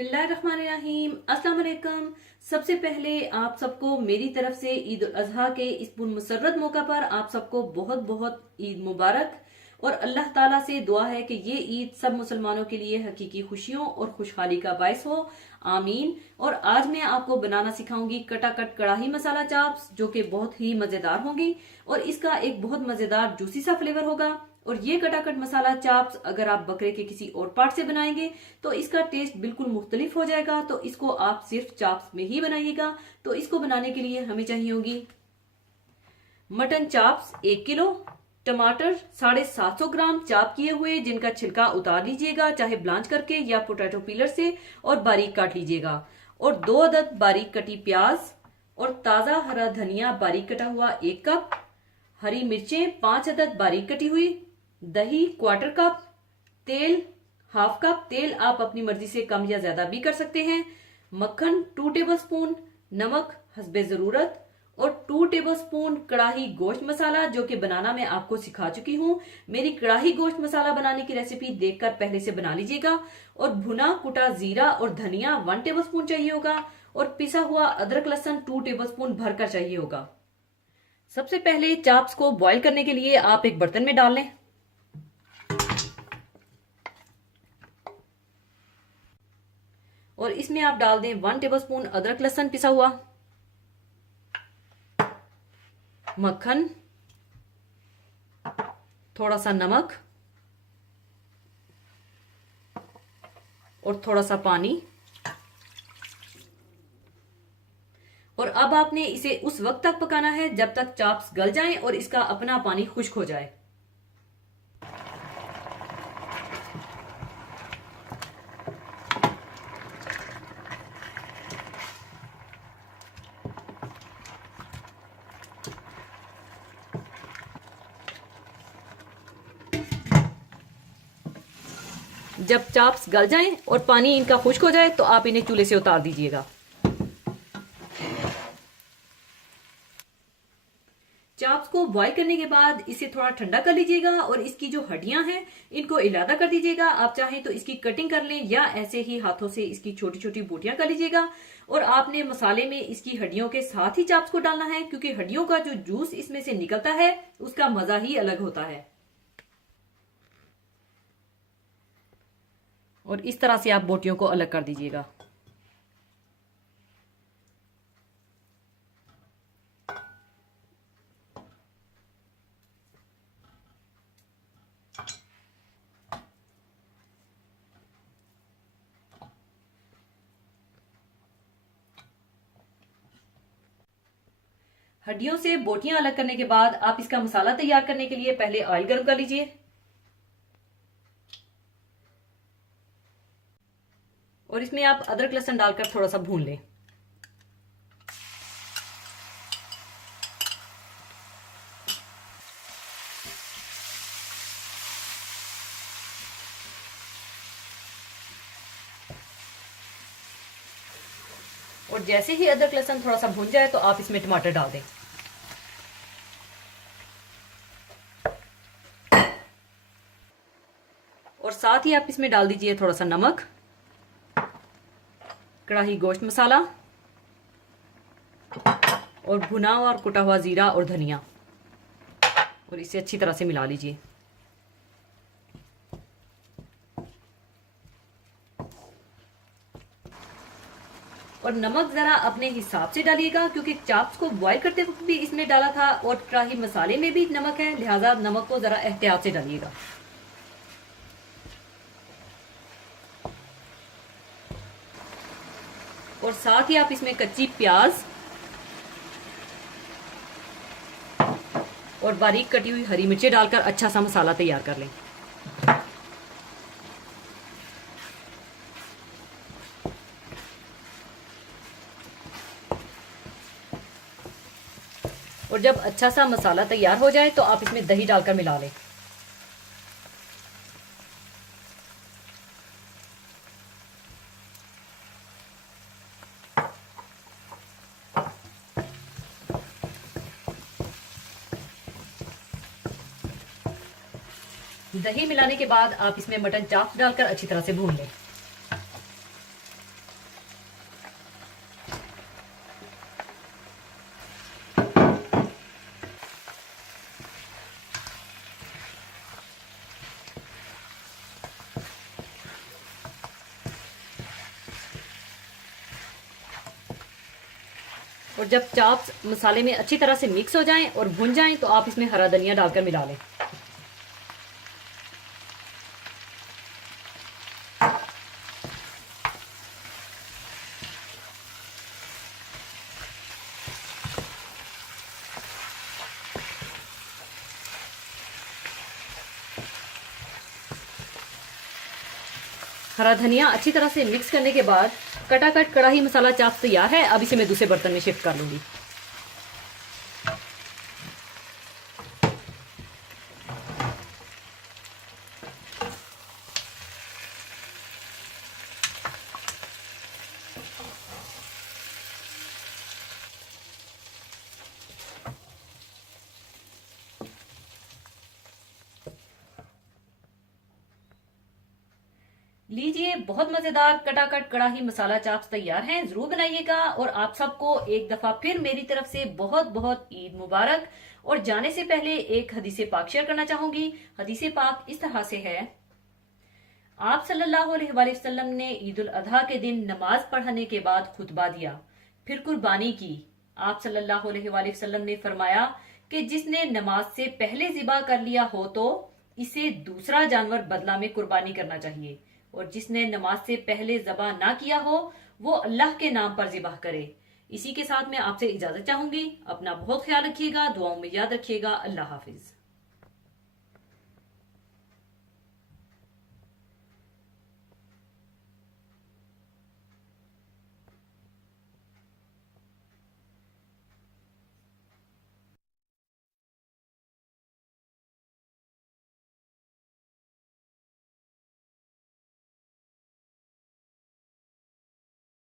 बिस्मिल्लाहिर्रहमानिर्रहीम। अस्सलाम वालेकुम। सबसे पहले आप सबको मेरी तरफ से ईद उल अजहा के इस पुरमसर्रत मौका पर आप सबको बहुत बहुत ईद मुबारक। और अल्लाह ताला से दुआ है कि ये ईद सब मुसलमानों के लिए हकीकी खुशियों और खुशहाली का बायस हो, आमीन। और आज मैं आपको बनाना सिखाऊंगी कटाकट कड़ाही मसाला चाप्स, जो कि बहुत ही मजेदार होंगी और इसका एक बहुत मजेदार जूसी सा फ्लेवर होगा। और ये कटाकट मसाला चाप्स अगर आप बकरे के किसी और पार्ट से बनाएंगे तो इसका टेस्ट बिल्कुल मुख्तलिफ हो जाएगा। तो इसको आप सिर्फ चाप्स में ही बनाइएगा। तो इसको बनाने के लिए हमें चाहिए होगी मटन चाप्स 1 किलो, टमाटर 750 ग्राम चाप किए हुए जिनका छिलका उतार लीजिएगा, चाहे ब्लांच करके या पोटैटो पीलर से, और बारीक काट लीजिएगा। और 2 अदद बारीक कटी प्याज, और ताजा हरा धनिया बारीक कटा हुआ 1 कप, हरी मिर्चें 5 अदद बारीक कटी हुई, दही 1/4 कप, तेल 1/2 कप, तेल आप अपनी मर्जी से कम या ज्यादा भी कर सकते हैं, मक्खन 2 टेबलस्पून, नमक हस्बे जरूरत, और 2 टेबलस्पून कड़ाही गोश्त मसाला, जो कि बनाना मैं आपको सिखा चुकी हूं। मेरी कड़ाही गोश्त मसाला बनाने की रेसिपी देखकर पहले से बना लीजिएगा। और भुना कुटा जीरा और धनिया 1 टेबलस्पून चाहिए होगा, और पिसा हुआ अदरक लहसुन 2 टेबलस्पून भरकर चाहिए होगा। सबसे पहले चाप्स को बॉईल करने के लिए आप एक बर्तन में डाल लें। और इसमें आप डाल दें 1 टेबलस्पून अदरक लहसुन पिसा हुआ, मक्खन, थोड़ा सा नमक और थोड़ा सा पानी। और अब आपने इसे उस वक्त तक पकाना है जब तक चाप्स गल जाएं और इसका अपना पानी खुश्क हो जाए। जब चाप्स गल जाएं और पानी इनका खुश्क हो जाए तो आप इन्हें चूल्हे से उतार दीजिएगा। चाप्स को बॉईल करने के बाद इसे थोड़ा ठंडा कर लीजिएगा और इसकी जो हड्डियां हैं इनको इलादा कर दीजिएगा। आप चाहें तो इसकी कटिंग कर लें या ऐसे ही हाथों से इसकी छोटी छोटी बोटियां कर लीजिएगा। और आपने मसाले में इसकी हड्डियों के साथ ही चाप्स को डालना है, क्योंकि हड्डियों का जो जूस इसमें से निकलता है उसका मजा ही अलग होता है। और इस तरह से आप बोटियों को अलग कर दीजिएगा। हड्डियों से बोटियां अलग करने के बाद आप इसका मसाला तैयार करने के लिए पहले ऑयल गर्म कर लीजिए। और इसमें आप अदरक लहसुन डालकर थोड़ा सा भून लें। और जैसे ही अदरक लहसुन थोड़ा सा भून जाए तो आप इसमें टमाटर डाल दें। और साथ ही आप इसमें डाल दीजिए थोड़ा सा नमक, कड़ाही गोश्त मसाला, और भुना और कुटा हुआ जीरा और धनिया, और इसे अच्छी तरह से मिला लीजिए। और नमक जरा अपने हिसाब से डालिएगा, क्योंकि चाप्स को बॉईल करते वक्त भी इसमें डाला था और कड़ाही मसाले में भी नमक है, लिहाजा नमक को जरा एहतियात से डालिएगा। और साथ ही आप इसमें कच्ची प्याज और बारीक कटी हुई हरी मिर्चें डालकर अच्छा सा मसाला तैयार कर लें। और जब अच्छा सा मसाला तैयार हो जाए तो आप इसमें दही डालकर मिला लें। दही मिलाने के बाद आप इसमें मटन चाप्स डालकर अच्छी तरह से भून लें। और जब चाप्स मसाले में अच्छी तरह से मिक्स हो जाएं और भुन जाएं तो आप इसमें हरा धनिया डालकर मिला लें। हरा धनिया अच्छी तरह से मिक्स करने के बाद कटाकट कढ़ाई मसाला चाप्स तैयार है। अब इसे मैं दूसरे बर्तन में शिफ्ट कर लूंगी। लीजिए, बहुत मजेदार कटाकट कड़ाही मसाला चाप्स तैयार हैं। जरूर बनाइएगा। और आप सबको एक दफा फिर मेरी तरफ से बहुत बहुत ईद मुबारक। और जाने से पहले एक हदीसे पाक शेयर करना चाहूंगी। हदीसे पाक इस तरह से है, आप सल्लल्लाहु अलैहि वसल्लम ने ईद उल अजहा के दिन नमाज पढ़ने के बाद खुतबा दिया, फिर कुर्बानी की। आप सल्लल्लाहु अलैहि वसल्लम ने फरमाया कि जिसने नमाज से पहले जिबा कर लिया हो तो इसे दूसरा जानवर बदला में कुर्बानी करना चाहिए, और जिसने नमाज से पहले ज़बा ना किया हो वो अल्लाह के नाम पर ज़िबाह करे। इसी के साथ मैं आपसे इजाजत चाहूंगी। अपना बहुत ख्याल रखिएगा, दुआओं में याद रखिएगा। अल्लाह हाफिज।